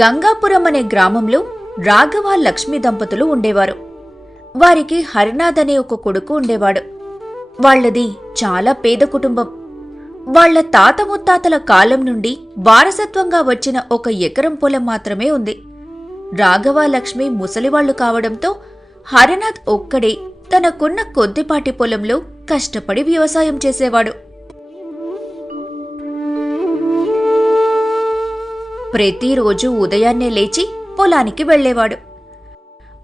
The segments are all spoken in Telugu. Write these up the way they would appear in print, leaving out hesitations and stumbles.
గంగాపురం అనే గ్రామంలో రాఘవ లక్ష్మి దంపతులు ఉండేవారు. వారికి హరినాథ్ అనే ఒక కొడుకు ఉండేవాడు. వాళ్లది చాలా పేద కుటుంబం. వాళ్ల తాత ముత్తాతల కాలం నుండి వారసత్వంగా వచ్చిన 1 ఎకరం పొలం మాత్రమే ఉంది. రాఘవ లక్ష్మి ముసలివాళ్లు కావడంతో హరినాథ్ ఒక్కడే తనకున్న కొద్దిపాటి పొలంలో కష్టపడి వ్యవసాయం చేసేవాడు. ప్రతిరోజు ఉదయాన్నే లేచి పొలానికి వెళ్లేవాడు.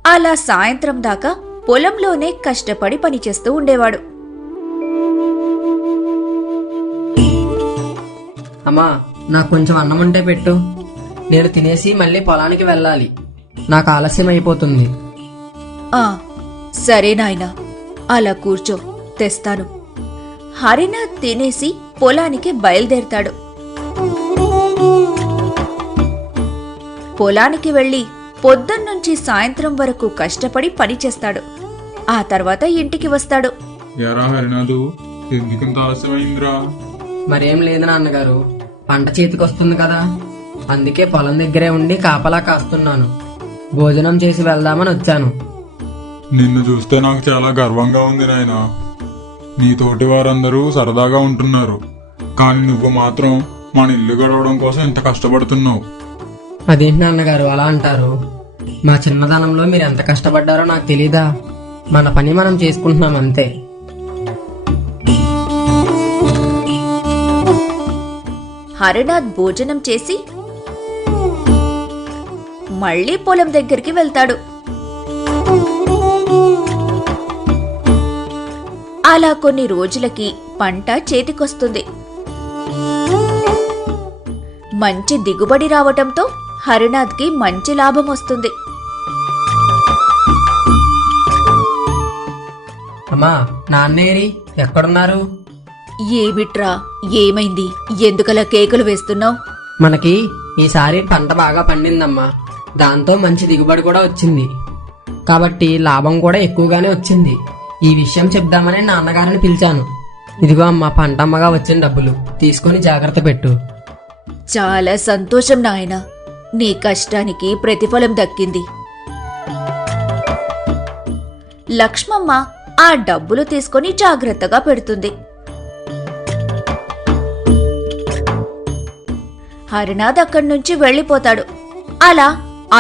అలా సాయంత్రం దాకా పొలంలోనే కష్టపడి పనిచేస్తూ ఉండేవాడు. అమ్మా, నాకు కొంచెం అన్నం ఉంటే పెట్టు. నేను తినేసి మళ్ళీ పొలానికి వెళ్ళాలి. నాకు ఆలస్యం అయిపోతుంది. సరే నాయనా, అలా కూర్చో, తెస్తాను. హరినాథ్ తినేసి పొలానికి బయలుదేరతాడు. పొలానికి వెళ్లి పొద్దున్నుంచి సాయంత్రం వరకు కష్టపడి పనిచేస్తాడు. ఆ తర్వాత ఇంటికి వస్తాడు. మరేం లేదు నాన్నగారు, పంట చేతికొస్తుంది కదా, అందుకే పొలం దగ్గరే ఉండి కాపలా కాస్తున్నాను. భోజనం చేసి వెళ్దామని వచ్చాను. నిన్ను చూస్తే నాకు చాలా గర్వంగా ఉంది నాయనా. నీ తోటి వారందరూ సరదాగా ఉంటున్నారు, కానీ నువ్వు మాత్రం మన ఇల్లు గడవడం కోసం ఇంత కష్టపడుతున్నావు. అదేంటి నాన్నగారు అలా అంటారు? మా చిన్నదనంలో మీరు ఎంత కష్టపడ్డారో నాకు తెలీదా? మన పని మనం చేసుకుంటున్నాం అంతే. హరినాథ్ భోజనం చేసి మళ్లీ పొలం దగ్గరికి వెళ్తాడు. అలా కొన్ని రోజులకి పంట చేతికొస్తుంది. మంచి దిగుబడి రావటంతో హరినాథ్కి మంచి లాభం వస్తుంది. అమ్మా, నాన్నేరి ఎక్కడున్నారు? ఏమిట్రా, ఏమైంది? ఎందుకలా కేకులు వేస్తున్నావు? మనకి ఈసారి పంట బాగా పండిందమ్మా. దాంతో మంచి దిగుబడి కూడా వచ్చింది, కాబట్టి లాభం కూడా ఎక్కువగానే వచ్చింది. ఈ విషయం చెప్దామని నాన్నగారిని పిలిచాను. ఇదిగో అమ్మా, పంట అమ్మగా వచ్చిన డబ్బులు తీసుకొని జాగ్రత్త పెట్టు. చాలా సంతోషం నాయనా, నీ కష్టానికి ప్రతిఫలం దక్కింది. లక్ష్మమ్మ ఆ డబ్బులు తీసుకొని జాగ్రత్తగా పెడుతుంది. హరినాథ్ అక్కడి నుంచి వెళ్లిపోతాడు. అలా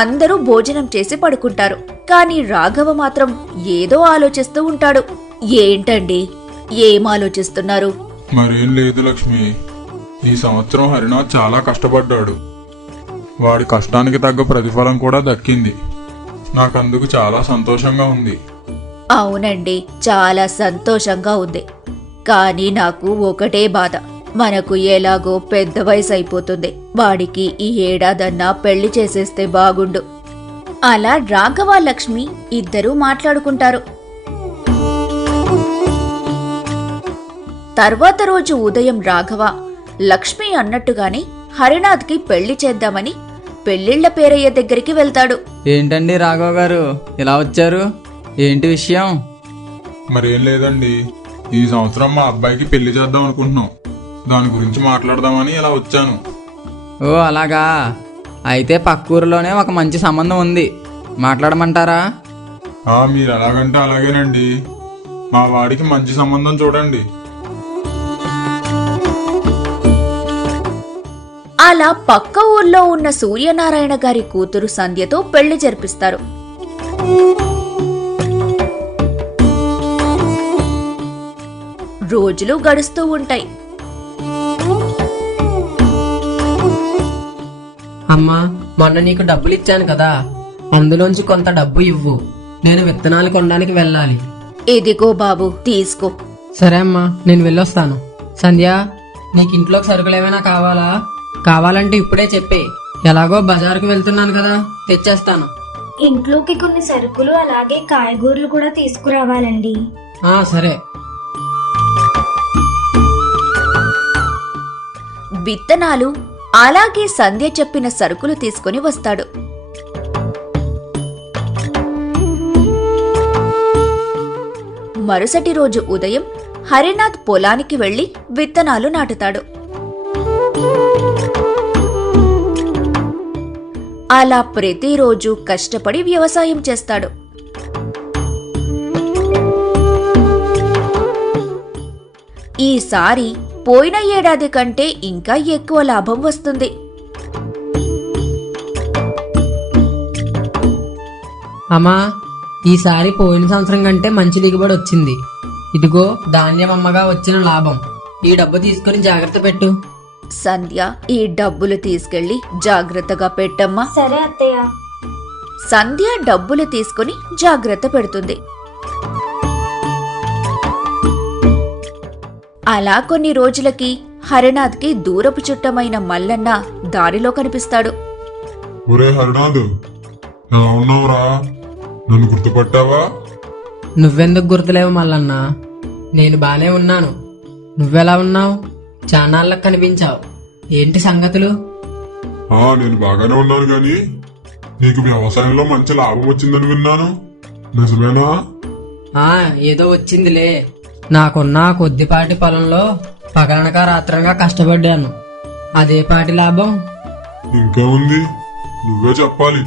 అందరూ భోజనం చేసి పడుకుంటారు. కాని రాఘవ మాత్రం ఏదో ఆలోచిస్తూ ఉంటాడు. ఏంటండి, ఏం ఆలోచిస్తున్నారు? మరేం లేదు లక్ష్మి, ఈ సంవత్సరం హరినాథ్ చాలా కష్టపడ్డాడు. వాడి కష్టానికి తగ్గ ప్రతిఫలం కూడా దక్కింది. నాకందుకు చాలా సంతోషంగా ఉంది. అవునండి, చాలా సంతోషంగా ఉంది. కానీ నాకు ఒకటే బాధ. మనకు ఎలాగో పెద్ద వయసు అయిపోతుంది. వాడికి ఈ ఏడాదన్నా పెళ్లి చేసేస్తే బాగుండు. అలా రాఘవ లక్ష్మి ఇద్దరూ మాట్లాడుకుంటారు. తర్వాత రోజు ఉదయం రాఘవ లక్ష్మి అన్నట్టుగానే హరినాథ్కి పెళ్లి చేద్దామని పెళ్లిళ్ల పేరయ్య దగ్గరికి వెళ్తాడు. ఏంటండి రాఘవ గారు, ఇలా వచ్చారు? ఏంటి విషయం? మరేం లేదండి, ఈ సంవత్సరం మా అబ్బాయికి పెళ్లి చేద్దాం అనుకుంటున్నాం. దాని గురించి మాట్లాడదామని ఇలా వచ్చాను. ఓ అలాగా, అయితే పక్కూరులోనే ఒక మంచి సంబంధం ఉంది, మాట్లాడమంటారా? మీరు ఎలాగంటే అలాగేనండి. మా వాడికి మంచి సంబంధం చూడండి. అలా పక్క ఊర్లో ఉన్న సూర్యనారాయణ గారి కూతురు సంధ్యతో పెళ్లి జరిపిస్తారు. రోజులు గడుస్తూ ఉంటాయి. అమ్మా, మొన్న నీకు డబ్బులు ఇచ్చాను కదా, అందులోంచి కొంత డబ్బు ఇవ్వు. నేను విత్తనాలు కొనడానికి వెళ్ళాలి. ఇదిగో బాబు, తీసుకో. సరే అమ్మా, నేను వెళ్ళొస్తాను. సంధ్య, నీకు ఇంట్లోకి సరుకులు ఏమైనా కావాలా? కావాలంటే ఇప్పుడే చెప్పే. ఎలాగో బజారుకు వెళ్తున్నాను కదా, తెచ్చేస్తాను. ఇంట్లోకి కొన్ని సరుకులు అలాగే కాయగూరలు కూడా తీసుకురావాలండి. సరే. విత్తనాలు అలాగే సంధ్య చెప్పిన సరుకులు తీసుకుని వస్తాడు. మరుసటి రోజు ఉదయం హరినాథ్ పొలానికి వెళ్లి విత్తనాలు నాటుతాడు. అలా ప్రతిరోజు కష్టపడి వ్యవసాయం చేస్తాడు. ఈసారి పోయిన ఏడాది కంటే ఇంకా ఎక్కువ లాభం వస్తుంది. అమ్మా, ఈసారి పోయిన సంవత్సరం కంటే మంచి దిగుబడి వచ్చింది. ఇదిగో ధాన్యం అమ్మగా వచ్చిన లాభం. ఈ డబ్బు తీసుకుని జాగ్రత్త పెట్టు. సంధ్య ఈ డబ్బులు తీసుకెళ్లి జాగ్రత్తగా పెట్టమ్మా. సరే అత్తయ్య. సంధ్య డబ్బులు తీసుకుని జాగ్రత్త పెడుతుంది. అలా కొన్ని రోజులకి హరినాథ్కి దూరపు చుట్టమైన మల్లన్న దారిలో కనిపిస్తాడు. ఒరే హరినాథ్, ఎలా ఉన్నావురా? నన్ను గుర్తుపట్టావా? నువ్వెందుకు గుర్తులేవు మల్లన్న? నేను బానే ఉన్నాను. నువ్వెలా ఉన్నావు? చానాళ్ళకు కనిపించావు. ఏంటి సంగతులు? నేను బాగానే ఉన్నాను గాని నీకు వ్యవసాయంలో మంచి లాభం వచ్చిందని విన్నాను. నిజమేనా? ఏదో వచ్చిందిలే. నాకున్న కొద్దిపాటి పొలంలో పగలనక రాత్రనగా కష్టపడ్డాను. అదే పాటి లాభం. ఇంకేముంది, నువ్వే చెప్పాలి.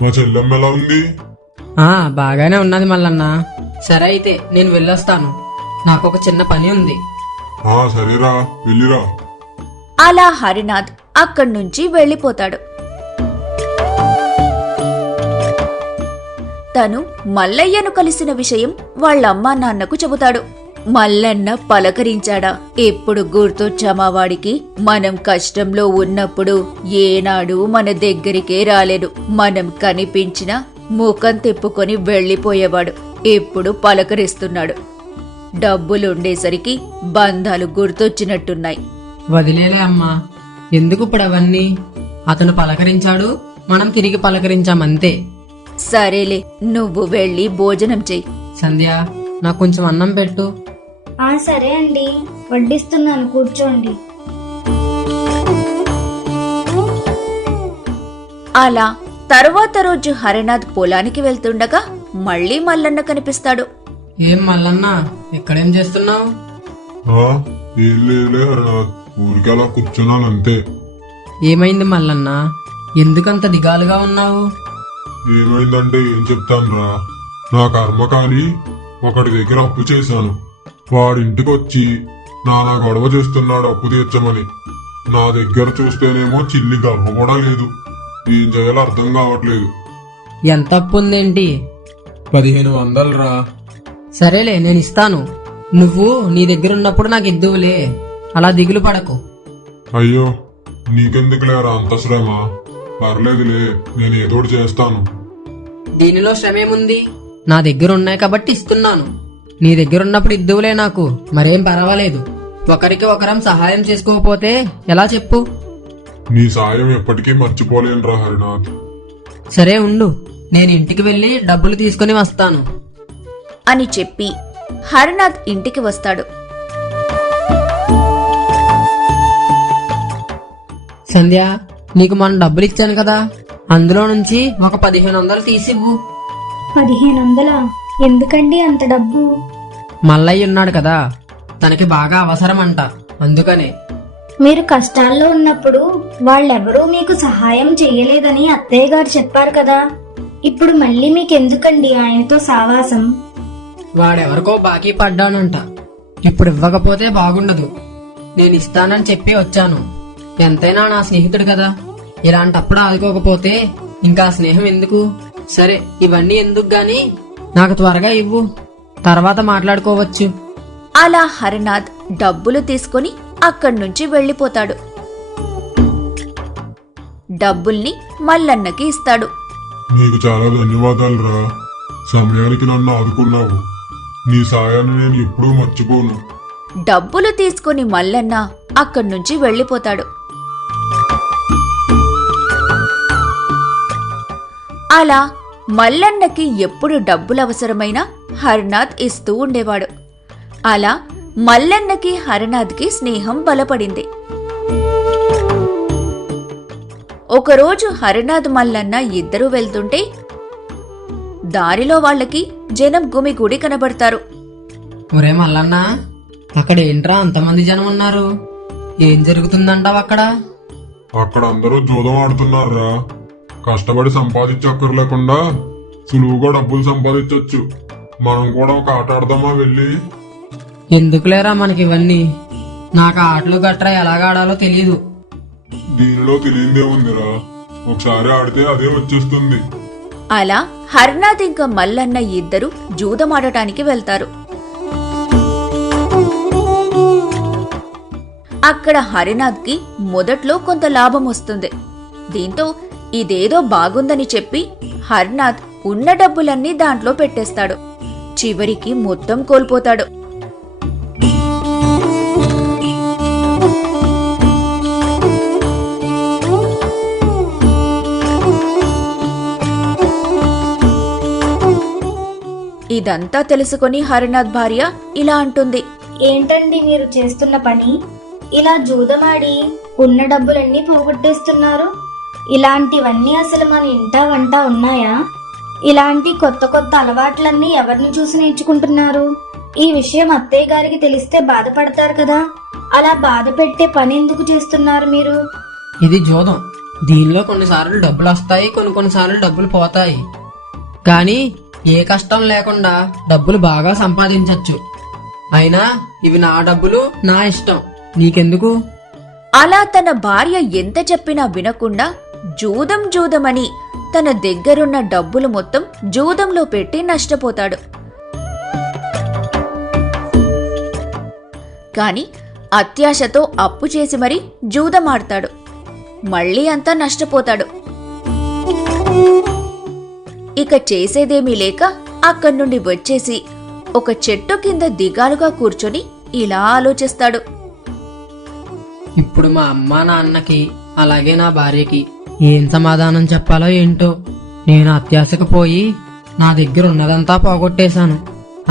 మా చెల్లెమ్మ ఎలా ఉంది? బాగానే ఉన్నది మల్లన్న. సరే అయితే నేను వెళ్ళొస్తాను. నాకొక చిన్న పని ఉంది. సరేరా, వెళ్ళిరా. అలా హరినాథ్ అక్కడి నుంచి వెళ్ళిపోతాడు. తను మల్లయ్యను కలిసిన విషయం వాళ్ళమ్మా నాన్నకు చెబుతాడు. మల్లన్న పలకరించాడా? ఎప్పుడు గుర్తొచ్చామా వాడికి? మనం కష్టంలో ఉన్నప్పుడు ఏనాడు మన దగ్గరికే రాలేడు. మనం కనిపించినా ముఖం తిప్పుకొని వెళ్లిపోయేవాడు. ఎప్పుడు పలకరిస్తున్నాడు. డబ్బులుండేసరికి బంధాలు గుర్తొచ్చినట్టున్నాయి. వదిలేలే అమ్మా, ఎందుకు ఇప్పుడు అవన్నీ? అతను పలకరించాడు, మనం తిరిగి పలకరించామంతే. సరేలే, నువ్వు వెళ్ళి భోజనం చెయ్యి. సంధ్య, నాకు కొంచెం అన్నం పెట్టు. సరే అండి, వడ్డిస్తున్నాను, కూర్చోండి. అలా తరువాత రోజు హరినాథ్ పొలానికి వెళ్తుండగా మళ్ళీ మల్లన్న కనిపిస్తాడు. ఏం మల్లన్న, ఇక్కడేం చేస్తున్నావు? ఏం లేదులే హరినాథ్, ఊరికి అలా కూర్చున్నాను అంతే. ఏమైంది మల్లన్న? ఎందుకంత దిగాలుగా ఉన్నావు? ఏమైందంటే ఏం చెప్తానురా, నా కర్మ కాని ఒకటి దగ్గర అప్పు చేశాను. వాడింటికి వచ్చి నానా గొడవ చేస్తున్నాడు అప్పు తీర్చమని. నా దగ్గర చూస్తేనేమో చిల్లి గవ్వ కూడా లేదు. ఏం చేయాలో అర్థం కావట్లేదు. ఎంత అప్పు ఉందేంటి? 1500 రా. సరేలే, నేను ఇస్తాను. నువ్వు నీ దగ్గర ఉన్నప్పుడు నాకు ఇద్దువులే. అలా దిగులు పడకు. అయ్యో, నీకెందుకు లేరా అంత శ్రమ? పర్లేదులే, నేను ఏదోటి చేస్తాను. దీనిలో శ్రమేముంది? నా దగ్గర ఉన్నాయి కాబట్టి ఇస్తున్నాను. నీ దగ్గర ఉన్నప్పుడు ఇద్దువులే నాకు. మరేం పర్వాలేదు. ఒకరికి ఒకరం సహాయం చేసుకోకపోతే ఎలా చెప్పు? నీ సాయం ఎప్పటికీ మర్చిపోలేనురా హరినాథ్. సరే ఉండు, నేను ఇంటికి వెళ్ళి డబ్బులు తీసుకుని వస్తాను అని చెప్పి హరినాథ్ ఇంటికి వస్తాడు. సంధ్య, నీకు మనం డబ్బులు ఇచ్చాను కదా, అందులో నుంచి ఒక 1500 తీసివ్వు. 1500? ఎందుకండి అంత డబ్బు? మల్లయ్య ఉన్నాడు కదా, తనకి బాగా అవసరమంట, అందుకనే. మీరు కష్టాల్లో ఉన్నప్పుడు వాళ్ళెవరూ మీకు సహాయం చెయ్యలేదని అత్తయ్య గారు చెప్పారు కదా. ఇప్పుడు మళ్ళీ మీకెందుకండి ఆయనతో సావాసం? వాడెవరికో బాకీ పడ్డానంట. ఇప్పుడు ఇవ్వకపోతే బాగుండదు. నేను ఇస్తానని చెప్పి వచ్చాను. ఎంతైనా నా స్నేహితుడు కదా. ఇలాంటప్పుడు ఆదుకోకపోతే ఇంకా స్నేహం ఎందుకు? సరే, ఇవన్నీ ఎందుకు గాని నాకు త్వరగా ఇవ్వు, తర్వాత మాట్లాడుకోవచ్చు. అలా హరినాథ్ డబ్బులు తీసుకుని అక్కడి నుంచి వెళ్ళిపోతాడు. డబ్బుల్ని మల్లన్నకి ఇస్తాడు. నీకు చాలా ధన్యవాదాలు రా. సమయానికి నన్ను ఆదుకున్నావు. నీ సాయాన్ని నేను ఎప్పుడూ మర్చిపోను. డబ్బులు తీసుకుని మల్లన్న అక్కడి నుంచి వెళ్ళిపోతాడు. అలా మల్లన్నకి ఎప్పుడు డబ్బులు అవసరమైనా హరినాథ్ ఇస్తూ ఉండేవాడు. అలా మల్లన్నకి హరినాథ్కి స్నేహం బలపడింది. ఒకరోజు హరినాథ్ మల్లన్న ఇద్దరూ వెళ్తుంటే దారిలో వాళ్ళకి జనం గుమిగూడి కనబడతారు. ఒరే మల్లన్న, అక్కడ ఏంట్రా అంతమంది జనం ఉన్నారు? ఏం జరుగుతుందంటావు అక్కడ? అక్కడ అందరూ జూదం ఆడుతున్నారా. కష్టపడి సంపాదించక్కర్లేకుండా సులువుగా డబ్బులు సంపాదించొచ్చు. మనం కూడా ఒక ఆట ఆడదామా వెళ్ళి? ఎందుకులేరా మనకి ఇవన్నీ? నాకు ఆ ఆటలు గట్రా ఎలాగ ఆడాలో తెలియదు. దీనిలో తెలియదేముందిరా, ఒకసారి ఆడితే అదే వచ్చేస్తుంది. అలా హరినాథ్ ఇంకా మల్లన్న ఇద్దరు జూదమాడటానికి వెళ్తారు. అక్కడ హరినాథ్కి మొదట్లో కొంత లాభం వస్తుంది. దీంతో ఇదేదో బాగుందని చెప్పి హరినాథ్ ఉన్న డబ్బులన్నీ దాంట్లో పెట్టేస్తాడు. చివరికి మొత్తం కోల్పోతాడు. ఇదంతా తెలుసుకొని హరినాథ్ భార్య ఇలా అంటుంది. ఏంటండి మీరు చేస్తున్న పని? ఇలా జూదమాడి ఉన్న డబ్బులన్నీ పోగొట్టేస్తున్నారు. ఇలాంటివన్నీ అసలు మన ఇంట వంట ఉన్నాయా? ఇలాంటి కొత్త కొత్త అలవాట్లన్నీ ఎవరిని చూసి నేర్చుకుంటున్నారు? ఈ విషయం అత్తయ్య గారికి తెలిస్తే బాధపడతారు కదా. అలా బాధ పెట్టే పని ఎందుకు చేస్తున్నారు మీరు? ఇది జూదం. దీనిలో కొన్నిసార్లు డబ్బులు వస్తాయి, కొన్నిసార్లు డబ్బులు పోతాయి. కానీ ఏ కష్టం లేకుండా డబ్బులు బాగా సంపాదించొచ్చు. అయినా ఇవి నా డబ్బులు, నా ఇష్టం, నీకెందుకు? అలా తన భార్య ఎంత చెప్పినా వినకుండా జూదం జూదమని తన దగ్గరున్న డబ్బులు మొత్తం జూదంలో పెట్టి నష్టపోతాడు. కాని అత్యాశతో అప్పు చేసి మరీ జూదమాడతాడు. మళ్ళీ అంతా నష్టపోతాడు. ఇక చేసేదేమీ లేక అక్కడి నుండి వచ్చేసి ఒక చెట్టు కింద దిగాలుగా కూర్చొని ఇలా ఆలోచిస్తాడు. ఇప్పుడు మా అమ్మా నాన్నకి అలాగే నా భార్యకి ఏం సమాధానం చెప్పాలో ఏంటో. నేను అత్యాశకు పోయి నా దగ్గర ఉన్నదంతా పోగొట్టేశాను.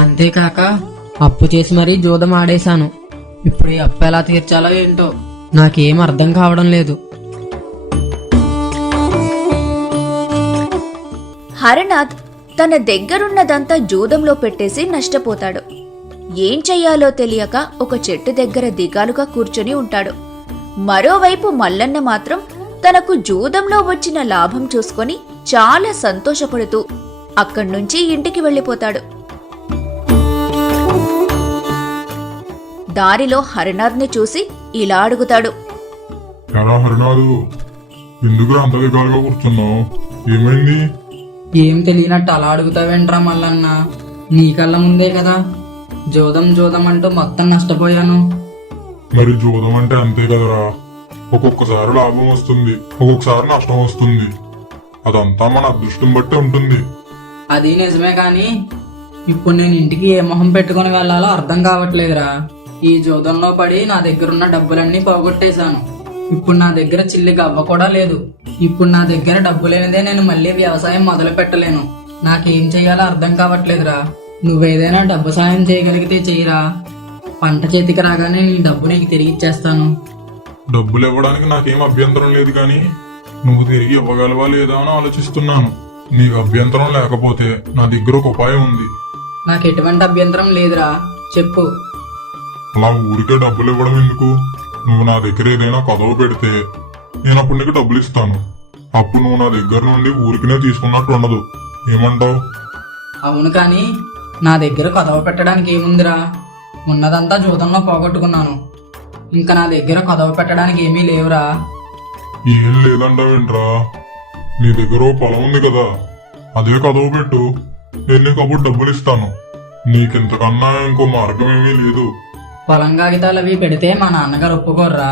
అంతేకాక అప్పు చేసి మరీ జూదం ఆడేశాను. ఇప్పుడు ఈ అప్పు ఎలా తీర్చాలో ఏంటో నాకేం అర్థం కావడం లేదు. హరినాథ్ తన దగ్గరున్నదంతా జూదంలో పెట్టేసి నష్టపోతాడు. ఏం చెయ్యాలో తెలియక ఒక చెట్టు దగ్గర దిగాలుగా కూర్చొని ఉంటాడు. మరోవైపు మల్లన్న మాత్రం తనకు జూదంలో వచ్చిన లాభం చూసుకొని చాలా సంతోషపడుతూ అక్కడ్నుంచి ఇంటికి వెళ్ళిపోతాడు. దారిలో హరినాథ్ని చూసి ఇలా అడుగుతాడు. ఎలా హరినాథు, ఎందుకురా అంత దిగాలుగా కూర్చున్నావు? ఏమైంది? ఏం తెలియనట్టు అలా అడుగుతావేంట్రా మల్లన్న? నీ కళ్ళ ముందే కదా జూదం జూదం అంటూ మొత్తం నష్టపోయాను. మరి జూదం అంటే అంతే కదరా, ఒక్కొక్కసారి లాభం వస్తుంది, ఒక్కొక్కసారి నష్టం వస్తుంది. అదంతా మన అదృష్టం బట్టి ఉంటుంది. అది నిజమే కానీ ఇప్పుడు నేను ఇంటికి ఏ మొహం పెట్టుకుని వెళ్ళాలో అర్థం కావట్లేదురా. ఈ జూదంలో పడి నా దగ్గరున్న డబ్బులన్నీ పోగొట్టేశాను. ఇప్పుడు నా దగ్గర చిల్లి గవ్వ కూడా లేదు. ఇప్పుడు నా దగ్గర డబ్బు లేనిదే నేను మళ్ళీ వ్యవసాయం మొదలు పెట్టలేను. నాకేం చెయ్యాలో అర్థం కావట్లేదురా. నువ్వేదైనా డబ్బు సాయం చేయగలిగితే చెయ్యరా. పంట చేతికి రాగానే నీ డబ్బు నీకు తిరిగి ఇచ్చేస్తాను. డబ్బులు ఇవ్వడానికి నాకేం అభ్యంతరం లేదు, కానీ నువ్వు తిరిగి ఇవ్వగలవా లేదా అని ఆలోచిస్తున్నాను. నీకు అభ్యంతరం లేకపోతే నా దగ్గర ఒక ఉపాయం ఉంది. నాకు ఎటువంటి అభ్యంతరం లేదురా, చెప్పు. అలా ఊరికే డబ్బులు ఇవ్వడం ఎందుకు? నువ్వు నా దగ్గర ఏదైనా కొదవ పెడితే నేను అప్పుడు నీకు డబ్బులు ఇస్తాను. అప్పుడు నువ్వు నా దగ్గర నుండి ఊరికినే తీసుకున్నట్టు ఉండదు. ఏమంటావు? అవును కానీ నా దగ్గర కొదవ పెట్టడానికి ఏముందిరా? ఉన్నదంతా జూదంలో పోగొట్టుకున్నాను. ఇంకా నా దగ్గర కొదవ పెట్టడానికి ఏమీ లేవురా. ఏం లేదంటావేంట్రా? నీ దగ్గర ఓ పొలం ఉంది కదా, అదే కొదవ పెట్టు. నేను నీకు అప్పుడు డబ్బులు ఇస్తాను. నీకింతకన్నా ఇంకో మార్గం ఏమీ లేదు. పొలం కాగితాలు అవి పెడితే మా నాన్నగారు ఒప్పుకోర్రా.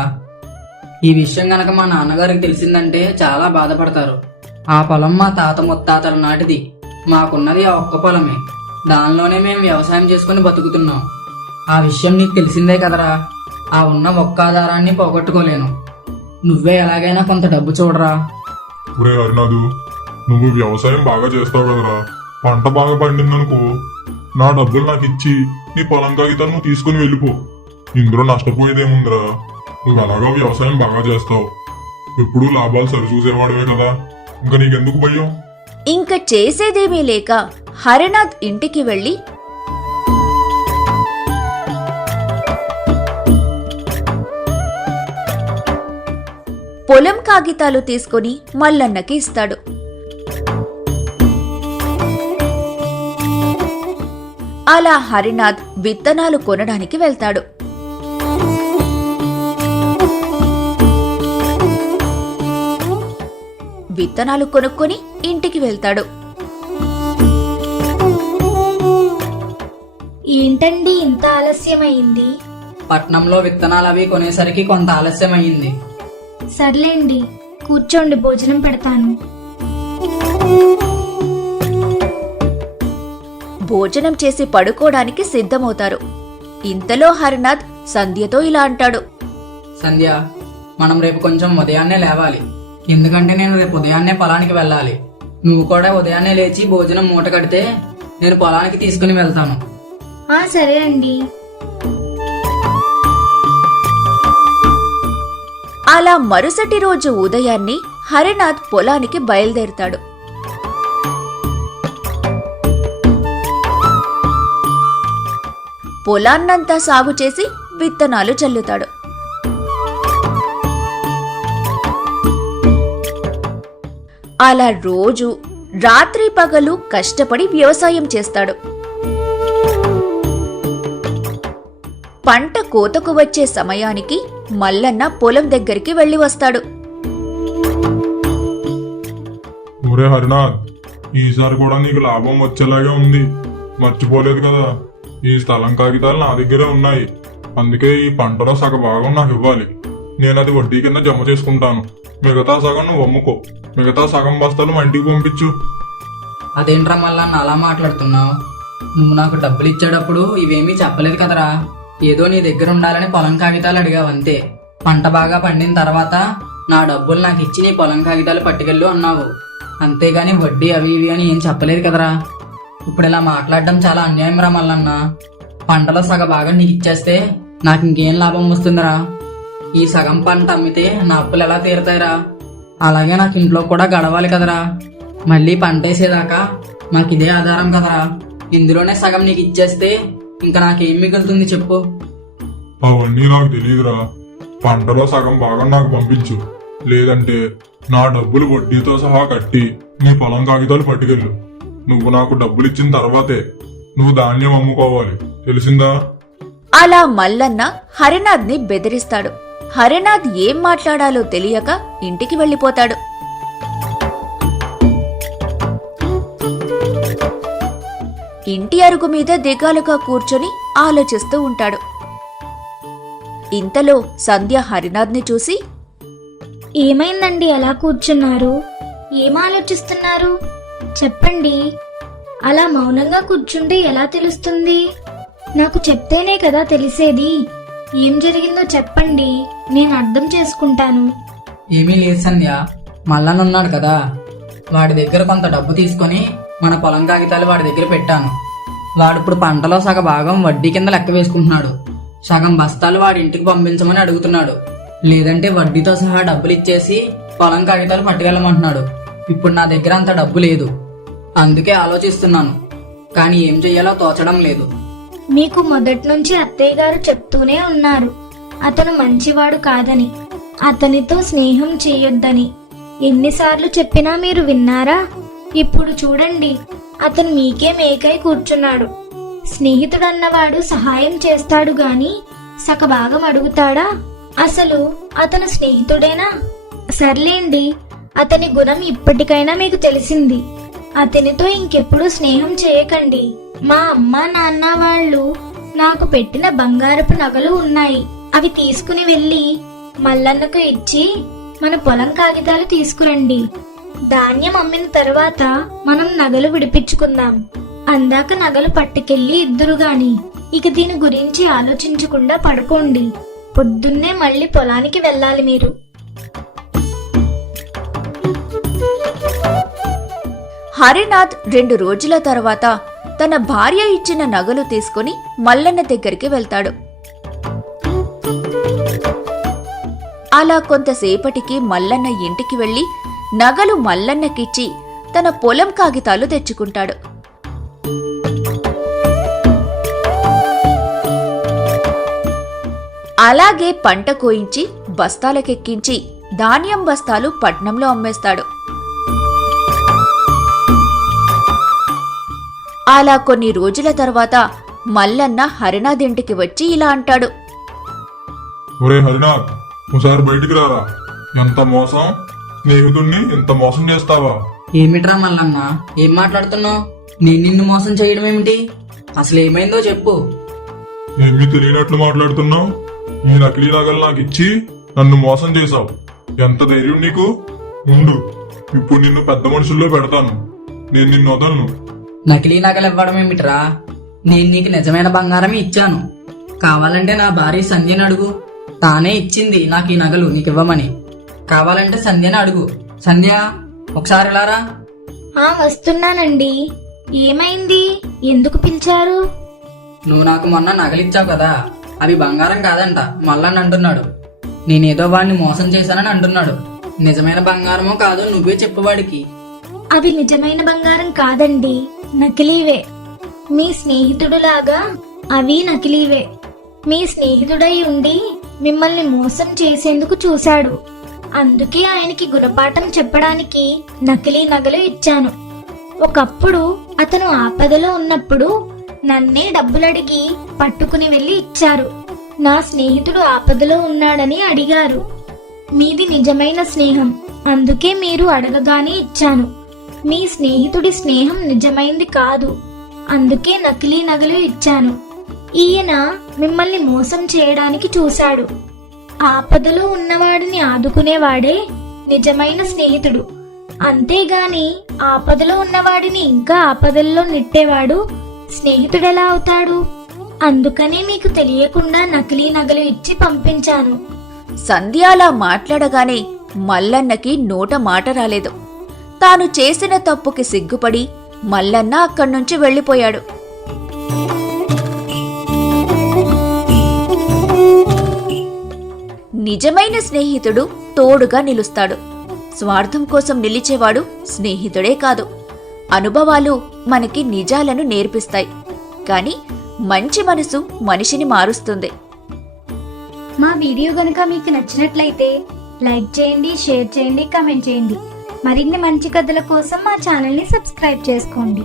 ఈ విషయం గనక మా నాన్నగారికి తెలిసిందంటే చాలా బాధపడతారు. ఆ పొలం మా తాత ముత్తాతల నాటిది. మాకున్నది ఆ ఒక్క పొలమే. దానిలోనే మేము వ్యవసాయం చేసుకుని బతుకుతున్నాం. ఆ విషయం నీకు తెలిసిందే కదరా. ఆ ఉన్న ఒక్క ఆధారాన్ని పోగొట్టుకోలేను. నువ్వే ఎలాగైనా కొంత డబ్బు చూడరా. ఒరే హరినాథు, నువ్వు వ్యవసాయం బాగా చేస్తావు కదరా. పంట బాగా పండిందనుకో, నా డబ్బులు నాకు ఇచ్చి నీ పొలం కాగితాలు నువ్వు తీసుకుని వెళ్ళిపో. ఇందులో నష్టపోయేదేముందిరా? నువ్వు అలాగా వ్యవసాయం బాగా చేస్తావు, ఎప్పుడూ లాభాలు సరిచూసేవాడివే కదా. ఇంకా నీకెందుకు భయం? ఇంక చేసేదేమీ లేక హరినాథ్ ఇంటికి వెళ్లి పొలం కాగితాలు తీసుకొని మల్లన్నకి ఇస్తాడు. అలా హరినాథ్ విత్తనాలు కొనడానికి వెళ్తాడు. విత్తనాలు కొనుక్కొని ఇంటికి వెళ్తాడు. ఏంటండి ఇంత ఆలస్యమైంది? పట్నంలో విత్తనాలు అవి కొనేసరికి కొంత ఆలస్యం అయింది. సర్లేండి, కూర్చోండి, భోజనం పెడతాను. భోజనం చేసి పడుకోవడానికి సిద్ధమవుతారు. ఇంతలో హరినాథ్ సంధ్యతో ఇలా అంటాడు. సంధ్య, మనం రేపు కొంచెం ఉదయాన్నే లేవాలి. ఎందుకంటే నేను రేపు ఉదయాన్నే పొలానికి వెళ్ళాలి. నువ్వు కూడా ఉదయాన్నే లేచి భోజనం మూట కడితే నేను పొలానికి తీసుకుని వెళ్తాను. సరే అండి. అలా మరుసటి రోజు ఉదయాన్నే హరినాథ్ పొలానికి బయలుదేరుతాడు. పొలాన్నంతా సాగు చేసి విత్తనాలు చల్లుతాడు. అలా రోజు రాత్రి పగలు కష్టపడి వ్యవసాయం చేస్తాడు. పంట కోతకు వచ్చే సమయానికి మల్లన్న పొలం దగ్గరికి వెళ్లి వస్తాడు. ఒరే హరినాథ్, ఈసారి కూడా నీకు లాభం వచ్చేలాగే ఉంది. మర్చిపోలేదు కదా, ఈ స్థలం కాగితాలు నా దగ్గరే ఉన్నాయి. అందుకే ఈ పంటలో సగ భాగం నాకు ఇవ్వాలి. నేను అది వడ్డీ కింద జమ చేసుకుంటాను. మిగతా సగం నువ్వు అమ్ముకో. మిగతా సగం బస్తాలు మా ఇంటికి పంపించు. అదేంట్రా మల్లన్న అలా మాట్లాడుతున్నావు? నువ్వు నాకు డబ్బులు ఇచ్చేటప్పుడు ఇవేమీ చెప్పలేదు కదరా. ఏదో నీ దగ్గర ఉండాలని పొలం కాగితాలు అడిగావు అంతే. పంట బాగా పండిన తర్వాత నా డబ్బులు నాకు ఇచ్చి నీ పొలం కాగితాలు పట్టుకెళ్ళు అన్నావు. అంతేగాని వడ్డీ అవి ఇవి అని ఏం చెప్పలేదు కదరా. ఇప్పుడు ఇలా మాట్లాడడం చాలా అన్యాయం రా మల్లన్న. పంటలో సగ భాగం నీకు ఇచ్చేస్తే నాకు ఇంకేం లాభం వస్తుందిరా? ఈ సగం పంట అమ్మితే నా అప్పులు ఎలా తీరుతాయిరా? అలాగే నాకు ఇంట్లో కూడా గడవాలి కదరా. మళ్ళీ పంట వేసేదాకా నాకు ఇదే ఆధారం కదరా. ఇందులోనే సగం నీకు ఇచ్చేస్తే ఇంకా నాకేం మిగులుతుంది చెప్పు? అవన్నీ నాకు తెలియదురా. పంటలో సగం భాగం నాకు పంపించు. లేదంటే నా డబ్బులు వడ్డీతో సహా కట్టి నీ పొలం కాగితాలు పట్టుకెళ్ళు. నువ్వు నాకు డబ్బులు ఇచ్చిన తర్వాతే నువ్వు ధాన్యం అమ్ముకోవాలి, తెలిసిందా? అలా మల్లన్న హరినాథ్ని బెదిరిస్తాడు. హరినాథ్ ఏం మాట్లాడాలో తెలియక ఇంటికి వెళ్ళిపోతాడు. ఇంటి అరుగు మీద దిగాలుగా కూర్చొని ఆలోచిస్తూ ఉంటాడు. ఇంతలో సంధ్య హరినాథ్ని చూసి, ఏమైందండి అలా కూర్చున్నారు? ఏం ఆలోచిస్తున్నారు? చెప్పండి. అలా మౌనంగా కూర్చుంటే ఎలా తెలుస్తుంది? నాకు చెప్తేనే కదా తెలిసేది. ఏం జరిగిందో చెప్పండి, నేను అర్థం చేసుకుంటాను. ఏమీ లేదు సంధ్య, మల్లన్న ఉన్నాడు కదా, వాడి దగ్గర కొంత డబ్బు తీసుకొని మన పొలం కాగితాలు వాడి దగ్గర పెట్టాను. వాడు ఇప్పుడు పంటలో సగ భాగం వడ్డీ కింద లెక్క వేసుకుంటున్నాడు. సగం బస్తాలు వాడి ఇంటికి పంపించమని అడుగుతున్నాడు. లేదంటే వడ్డీతో సహా డబ్బులు ఇచ్చేసి పొలం కాగితాలు పట్టుకెళ్ళమంటున్నాడు. ఇప్పుడు నా దగ్గర అంత డబ్బు లేదు. అందుకే ఆలోచిస్తున్నాను, కానీ ఏం చెయ్యాలో తోచడం లేదు. మీకు మొదటి నుంచి అత్తయ్య గారు చెప్తూనే ఉన్నారు అతను మంచివాడు కాదని, అతనితో స్నేహం చేయొద్దని. ఎన్నిసార్లు చెప్పినా మీరు విన్నారా? ఇప్పుడు చూడండి, అతను మీకే మేకై కూర్చున్నాడు. స్నేహితుడన్నవాడు సహాయం చేస్తాడు గాని సగభాగం అడుగుతాడా? అసలు అతను స్నేహితుడేనా? సర్లేండి, అతని గుణం ఇప్పటికైనా మీకు తెలిసింది. అతనితో ఇంకెప్పుడు స్నేహం చేయకండి. మా అమ్మ నాన్న వాళ్ళు నాకు పెట్టిన బంగారపు నగలు ఉన్నాయి. అవి తీసుకుని వెళ్ళి మల్లన్నకు ఇచ్చి మన పొలం కాగితాలు తీసుకురండి. ధాన్యం అమ్మిన తర్వాత మనం నగలు విడిపించుకుందాం. అందాక నగలు పట్టుకెళ్ళి ఇద్దురు గాని. ఇక దీని గురించి ఆలోచించకుండా పడుకోండి. పొద్దున్నే మళ్ళీ పొలానికి వెళ్ళాలి మీరు. హరినాథ్ 2 రోజుల తర్వాత తన భార్య ఇచ్చిన నగలు తీసుకుని మల్లన్న దగ్గరికి వెళ్తాడు. అలా కొంతసేపటికి మల్లన్న ఇంటికి వెళ్లి నగలు మల్లన్నకిచ్చి తన పొలం కాగితాలు తెచ్చుకుంటాడు. అలాగే పంట కోయించి బస్తాలకెక్కించి ధాన్యం బస్తాలు పట్నంలో అమ్మేస్తాడు. అలా కొన్ని రోజుల తర్వాత మల్లన్న హరినాథ్ ఇంటికి వచ్చి ఇలా అంటాడు. ఒరే హరినాథ్, ఒకసారి బయటికి రారా. ఎంత మోసం! స్నేహితుణ్ణి ఇంత మోసం చేస్తావా? ఏమిట్రా మల్లన్న, ఏం మాట్లాడుతున్నావు? నేను నిన్ను మోసం చేయడం ఏమిటి? అసలు ఏమైందో చెప్పు. ఏమీ తెలియనట్లు మాట్లాడుతున్నావు. ఈ నకిలీ నగలు నాకు ఇచ్చి నన్ను మోసం చేశావు. ఎంత ధైర్యం నీకు? ఉండు, ఇప్పుడు నిన్ను పెద్ద మనుషుల్లో పెడతాను. నేను నిన్ను వదలను. నకిలీ నగలు ఇవ్వడం ఏమిట్రా? నేను నీకు నిజమైన బంగారమే ఇచ్చాను. కావాలంటే నా భార్య సంధ్యని అడుగు. తానే ఇచ్చింది నాకు ఈ నగలు నీకు ఇవ్వమని. కావాలంటే సంధ్యని అడుగు. సంధ్య, ఒకసారి లారా. వస్తున్నానండి. ఏమైంది? ఎందుకు పిలిచారు? నువ్వు నాకు మొన్న నగలిచ్చావు కదా, అవి బంగారం కాదంట మల్లన్న అంటున్నాడు. నేనేదో వాడిని మోసం చేశానని అంటున్నాడు. నిజమైన బంగారమో కాదో నువ్వే చెప్పువాడికి. అవి నిజమైన బంగారం కాదండి, నకిలీవే. మీ స్నేహితుడులాగా అవి నకిలీవే. మీ స్నేహితుడై ఉండి మిమ్మల్ని మోసం చేసేందుకు చూశాడు. అందుకే ఆయనకి గుణపాఠం చెప్పడానికి నకిలీ నగలు ఇచ్చాను. ఒకప్పుడు అతను ఆపదలో ఉన్నప్పుడు నన్నే డబ్బులడిగి పట్టుకుని వెళ్లి ఇచ్చారు. నా స్నేహితుడు ఆపదలో ఉన్నాడని అడిగారు. మీది నిజమైన స్నేహం, అందుకే మీరు అడగగానే ఇచ్చాను. మీ స్నేహితుడి స్నేహం నిజమైంది కాదు, అందుకే నకిలీ నగలు ఇచ్చాను. ఈయన మిమ్మల్ని మోసం చేయడానికి చూశాడు. ఆపదలో ఉన్నవాడిని ఆదుకునేవాడే నిజమైన స్నేహితుడు. అంతేగాని ఆపదలో ఉన్నవాడిని ఇంకా ఆపదల్లో నెట్టేవాడు స్నేహితుడెలా అవుతాడు? అందుకనే మీకు తెలియకుండా నకిలీ నగలు ఇచ్చి పంపించాను. సంధ్య అలా మాట్లాడగానే మల్లన్నకి నోట మాట రాలేదు. తాను చేసిన తప్పుకి సిగ్గుపడి మల్లన్న అక్కడ్నుంచి వెళ్ళిపోయాడు. నిజమైన స్నేహితుడు తోడుగా నిలుస్తాడు. స్వార్థం కోసం నిలిచేవాడు స్నేహితుడే కాదు. అనుభవాలు మనకి నిజాలను నేర్పిస్తాయి, కానీ మంచి మనసు మనిషిని మారుస్తుంది. మా వీడియో గనుక మీకు నచ్చినట్లయితే లైక్ చేయండి, షేర్ చేయండి, కామెంట్ చేయండి. మరిన్ని మంచి కథల కోసం మా ఛానల్ని సబ్స్క్రైబ్ చేసుకోండి.